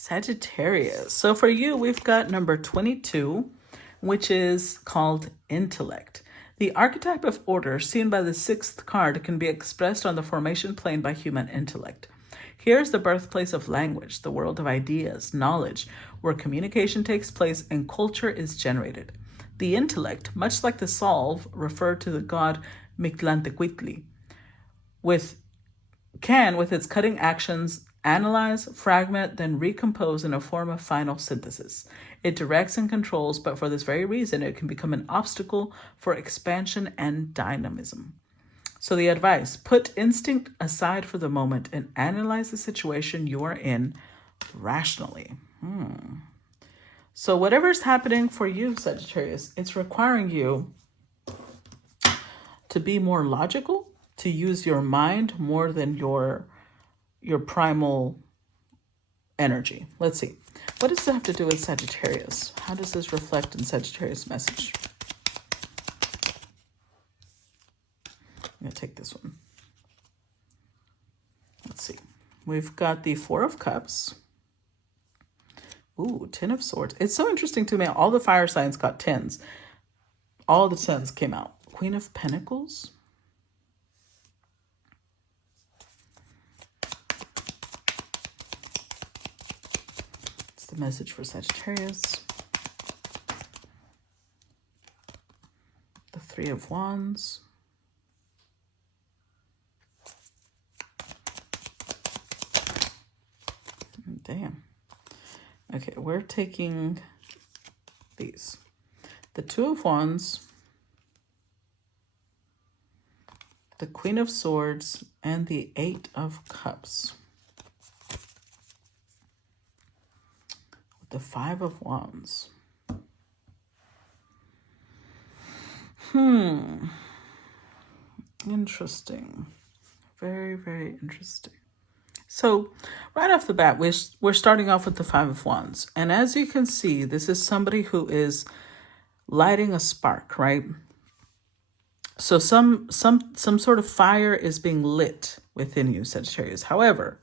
Sagittarius. So for you, we've got number 22, which is called intellect. The archetype of order seen by the sixth card can be expressed on the formation plane by human intellect. Here's the birthplace of language, the world of ideas, knowledge, where communication takes place and culture is generated. The intellect, much like the solve, referred to the god Mictlantecuhtli, with its cutting actions, analyze, fragment, then recompose in a form of final synthesis. It directs and controls, but for this very reason, it can become an obstacle for expansion and dynamism. So the advice, put instinct aside for the moment and analyze the situation you are in rationally. So whatever's happening for you, Sagittarius, it's requiring you to be more logical, to use your mind more than your primal energy. Let's see. What does it have to do with Sagittarius? How does this reflect in Sagittarius message? I'm going to take this one. Let's see. We've got the Four of Cups. Ooh, Ten of Swords. It's so interesting to me. All the fire signs got tens. All the tens came out. Queen of Pentacles. It's the message for Sagittarius. The Three of Wands. Damn. Okay, we're taking these. The Two of Wands, the Queen of Swords, and the Eight of Cups. With the Five of Wands. Interesting. Very, very interesting. So right off the bat, we're starting off with the Five of Wands. And as you can see, this is somebody who is lighting a spark, right? So some sort of fire is being lit within you, Sagittarius. However,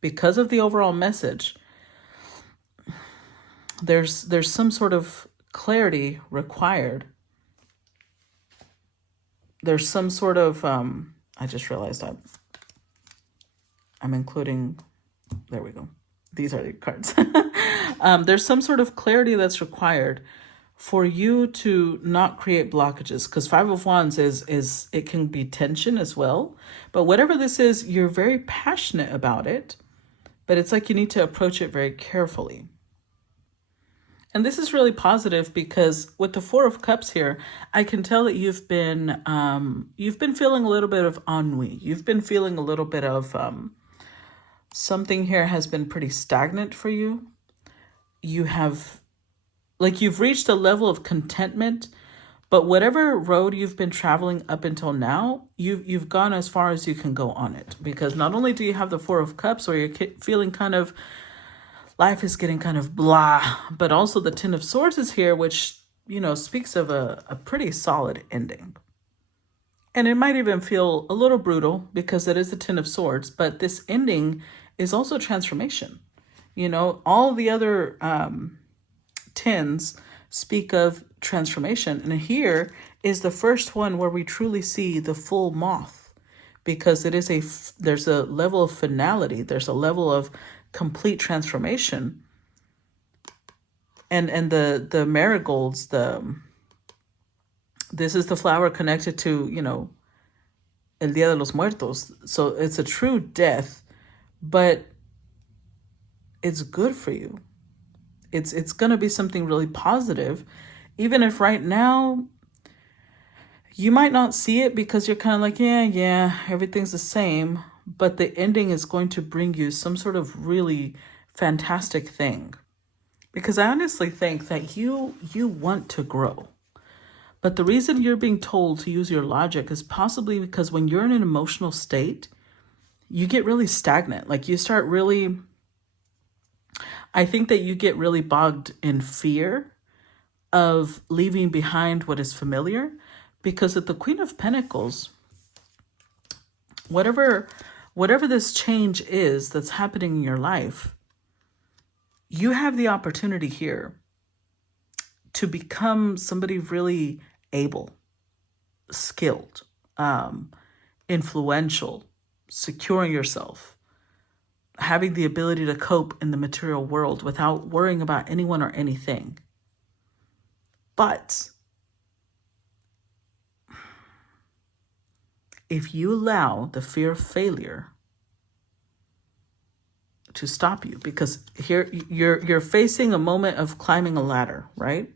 because of the overall message, there's some sort of clarity required. There's some sort of, I just realized I'm including, there we go. These are the cards. There's some sort of clarity that's required for you to not create blockages, because Five of Wands is it can be tension as well. But whatever this is, you're very passionate about it, but it's like you need to approach it very carefully. And this is really positive because with the Four of Cups here, I can tell that you've been feeling a little bit of ennui. You've been feeling a little bit of something here has been pretty stagnant for you. You've reached a level of contentment, but whatever road you've been traveling up until now, you've gone as far as you can go on it. Because not only do you have the Four of Cups, or you're feeling kind of, life is getting kind of blah, but also the Ten of Swords is here, which, speaks of a pretty solid ending. And it might even feel a little brutal because it is the Ten of Swords, but this ending is also transformation. All the other tens speak of transformation. And here is the first one where we truly see the full moth, because there's a level of finality. There's a level of complete transformation. And the marigolds, this is the flower connected to, El Dia de los Muertos. So it's a true death, but it's good for you. It's going to be something really positive, even if right now you might not see it because you're kind of like, yeah, everything's the same. But the ending is going to bring you some sort of really fantastic thing. Because I honestly think that you want to grow. But the reason you're being told to use your logic is possibly because when you're in an emotional state, you get really stagnant. Like you start really, I think that you get really bogged in fear of leaving behind what is familiar. Because at the Queen of Pentacles, whatever this change is that's happening in your life, You have the opportunity here to become somebody really able, skilled, influential, securing yourself, having the ability to cope in the material world without worrying about anyone or anything. But if you allow the fear of failure to stop you, because here you're facing a moment of climbing a ladder, right?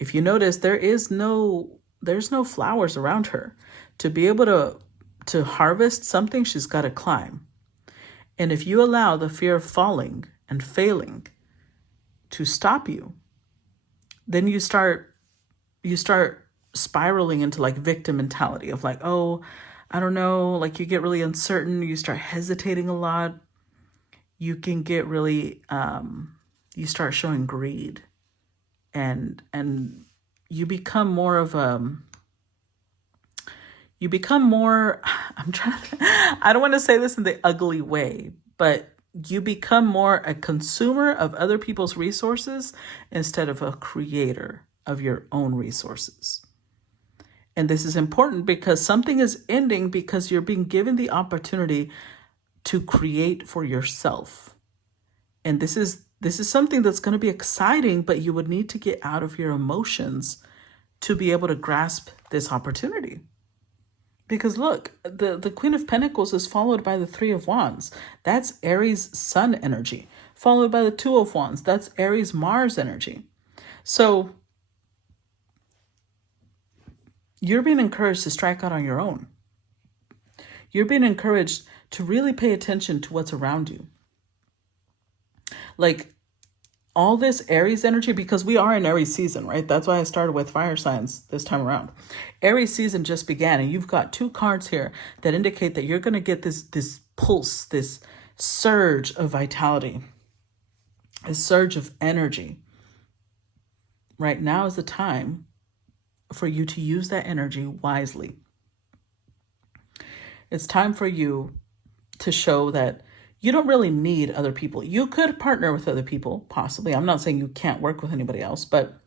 If you notice, there's no flowers around her. To be able to harvest something, she's got to climb. And if you allow the fear of falling and failing to stop you, then you start spiraling into like victim mentality of like, oh, I don't know, like you get really uncertain, you start hesitating a lot. You can get really you start showing greed, and you become more of I'm trying to, I don't want to say this in the ugly way, but you become more a consumer of other people's resources instead of a creator of your own resources. And this is important because something is ending because you're being given the opportunity to create for yourself. And this is something that's going to be exciting, but you would need to get out of your emotions to be able to grasp this opportunity. Because look, the Queen of Pentacles is followed by the Three of Wands. That's Aries Sun energy. Followed by the Two of Wands. That's Aries Mars energy. So you're being encouraged to strike out on your own. You're being encouraged to really pay attention to what's around you. Like all this Aries energy, because we are in Aries season, right? That's why I started with fire signs this time around. Aries season just began, and you've got two cards here that indicate that you're going to get this pulse, this surge of vitality, a surge of energy. Right now is the time for you to use that energy wisely. It's time for you to show that you don't really need other people. You could partner with other people, possibly. I'm not saying you can't work with anybody else, but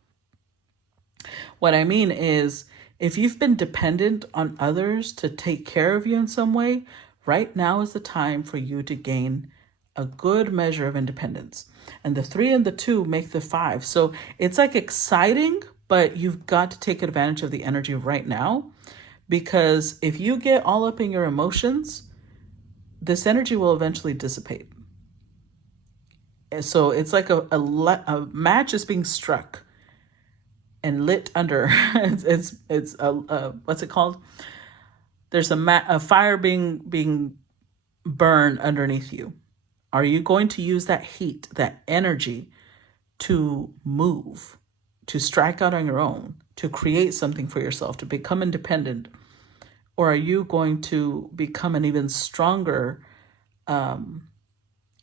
what I mean is if you've been dependent on others to take care of you in some way, right now is the time for you to gain a good measure of independence. And the 3 and the 2 make the 5. So it's like exciting, but you've got to take advantage of the energy right now, because if you get all up in your emotions, this energy will eventually dissipate. So it's like a match is being struck and lit under. it's what's it called? There's a fire being burned underneath you. Are you going to use that heat, that energy, to move, to strike out on your own, to create something for yourself, to become independent? Or are you going to become an even stronger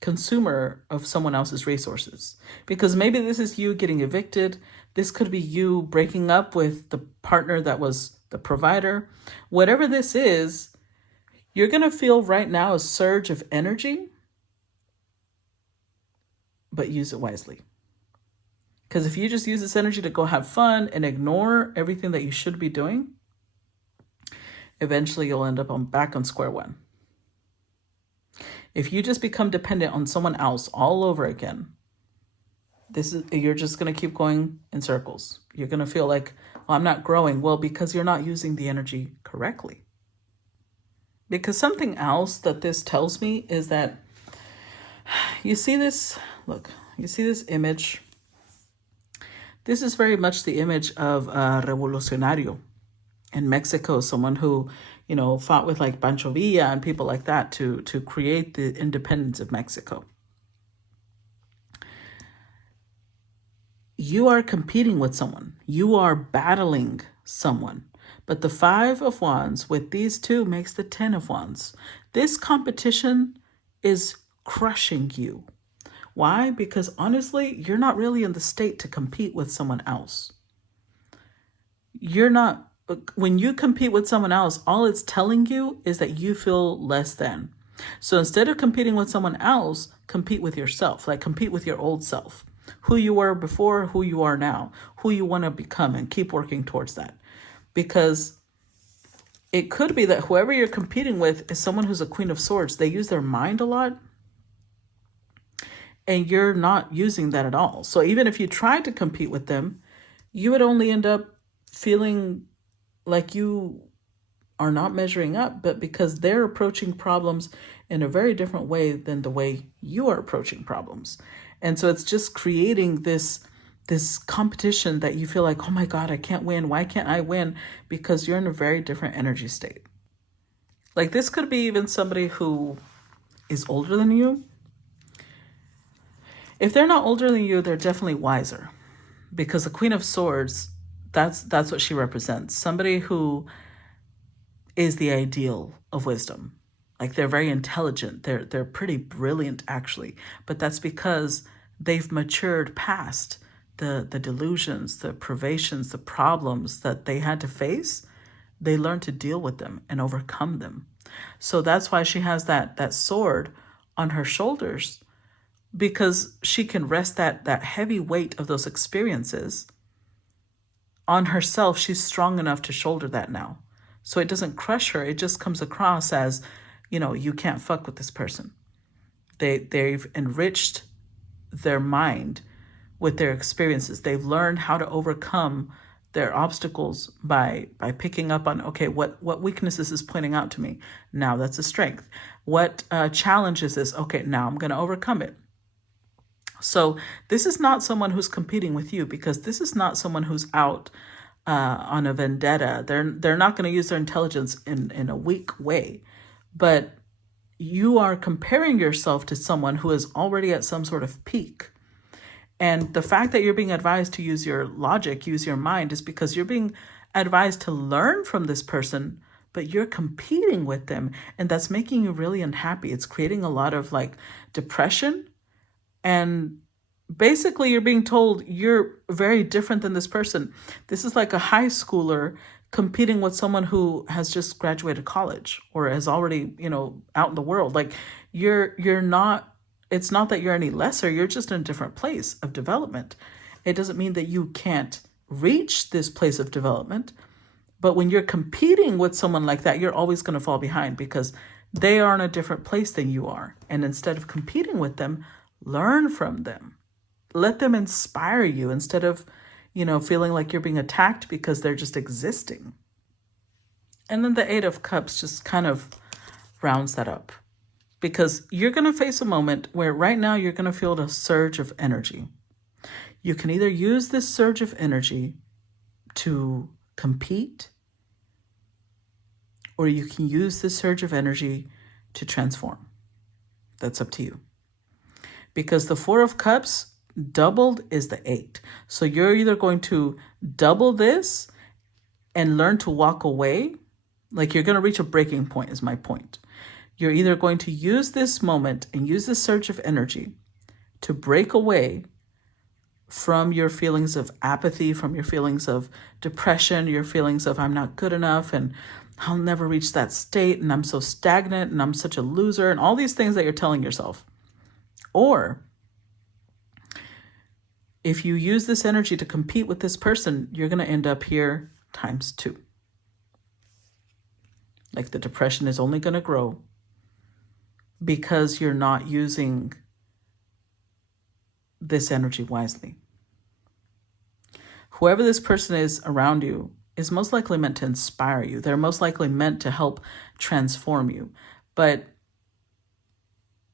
consumer of someone else's resources? Because maybe this is you getting evicted. This could be you breaking up with the partner that was the provider. Whatever this is, you're going to feel right now a surge of energy, but use it wisely. Because if you just use this energy to go have fun and ignore everything that you should be doing, eventually you'll end up back on square one. If you just become dependent on someone else all over again, you're just going to keep going in circles. You're going to feel like, well, I'm not growing. Well, because you're not using the energy correctly. Because something else that this tells me is that you see this image. This is very much the image of a revolucionario in Mexico, someone who, fought with like Pancho Villa and people like that to create the independence of Mexico. You are competing with someone. You are battling someone. But the 5 of Wands with these two makes the 10 of Wands. This competition is crushing you. Why? Because honestly, you're not really in the state to compete with someone else. When you compete with someone else, all it's telling you is that you feel less than. So instead of competing with someone else, compete with yourself, like compete with your old self, who you were before, who you are now, who you want to become, and keep working towards that. Because it could be that whoever you're competing with is someone who's a Queen of Swords. They use their mind a lot, and you're not using that at all. So even if you tried to compete with them, you would only end up feeling like you are not measuring up, but because they're approaching problems in a very different way than the way you are approaching problems. And so it's just creating this competition that you feel like, oh my God, I can't win. Why can't I win? Because you're in a very different energy state. Like this could be even somebody who is older than you. If they're not older than you, they're definitely wiser, because the Queen of Swords, that's what she represents. Somebody who is the ideal of wisdom. Like they're very intelligent. They're pretty brilliant actually, but that's because they've matured past the delusions, the privations, the problems that they had to face. They learned to deal with them and overcome them. So that's why she has that sword on her shoulders, because she can rest that heavy weight of those experiences on herself. She's strong enough to shoulder that now. So it doesn't crush her. It just comes across as, you can't fuck with this person. They've enriched their mind with their experiences. They've learned how to overcome their obstacles by picking up on, okay, what weaknesses is pointing out to me. Now that's a strength. What challenges is, okay, now I'm going to overcome it. So this is not someone who's competing with you, because this is not someone who's out on a vendetta. They're not going to use their intelligence in a weak way, but you are comparing yourself to someone who is already at some sort of peak. And the fact that you're being advised to use your logic, use your mind, is because you're being advised to learn from this person, but you're competing with them. And that's making you really unhappy. It's creating a lot of like depression. And basically you're being told you're very different than this person. This is like a high schooler competing with someone who has just graduated college or is already, out in the world. Like you're not, it's not that you're any lesser, you're just in a different place of development. It doesn't mean that you can't reach this place of development, but when you're competing with someone like that, you're always going to fall behind because they are in a different place than you are. And instead of competing with them, learn from them. Let them inspire you instead of, feeling like you're being attacked because they're just existing. And then the Eight of Cups just kind of rounds that up, because you're going to face a moment where right now you're going to feel a surge of energy. You can either use this surge of energy to compete, or you can use this surge of energy to transform. That's up to you. Because the Four of Cups doubled is the 8. So you're either going to double this and learn to walk away. Like you're going to reach a breaking point is my point. You're either going to use this moment and use this surge of energy to break away from your feelings of apathy, from your feelings of depression, your feelings of I'm not good enough and I'll never reach that state and I'm so stagnant and I'm such a loser and all these things that you're telling yourself. Or if you use this energy to compete with this person, you're going to end up here times 2. Like the depression is only going to grow because you're not using this energy wisely. Whoever this person is around you is most likely meant to inspire you. They're most likely meant to help transform you. But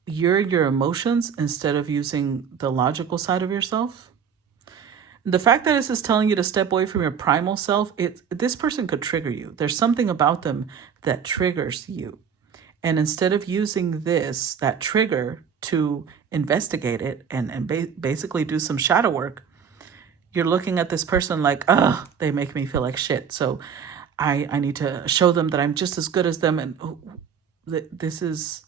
you're your emotions instead of using the logical side of yourself. The fact that this is telling you to step away from your primal self, this person could trigger you. There's something about them that triggers you. And instead of using that trigger to investigate it and basically do some shadow work, you're looking at this person like, they make me feel like shit. So I need to show them that I'm just as good as them. And this is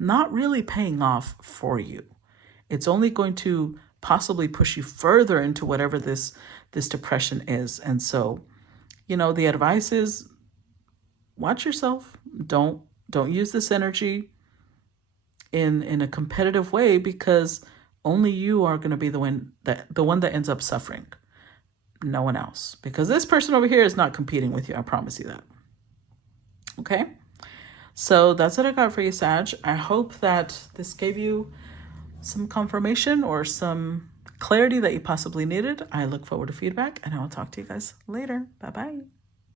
not really paying off for you. It's only going to possibly push you further into whatever this depression is. And so, the advice is watch yourself. Don't use this energy in a competitive way, because only you are going to be the one that ends up suffering. No one else. Because this person over here is not competing with you. I promise you that. Okay? So that's what I got for you, Sag. I hope that this gave you some confirmation or some clarity that you possibly needed. I look forward to feedback, and I will talk to you guys later. Bye-bye.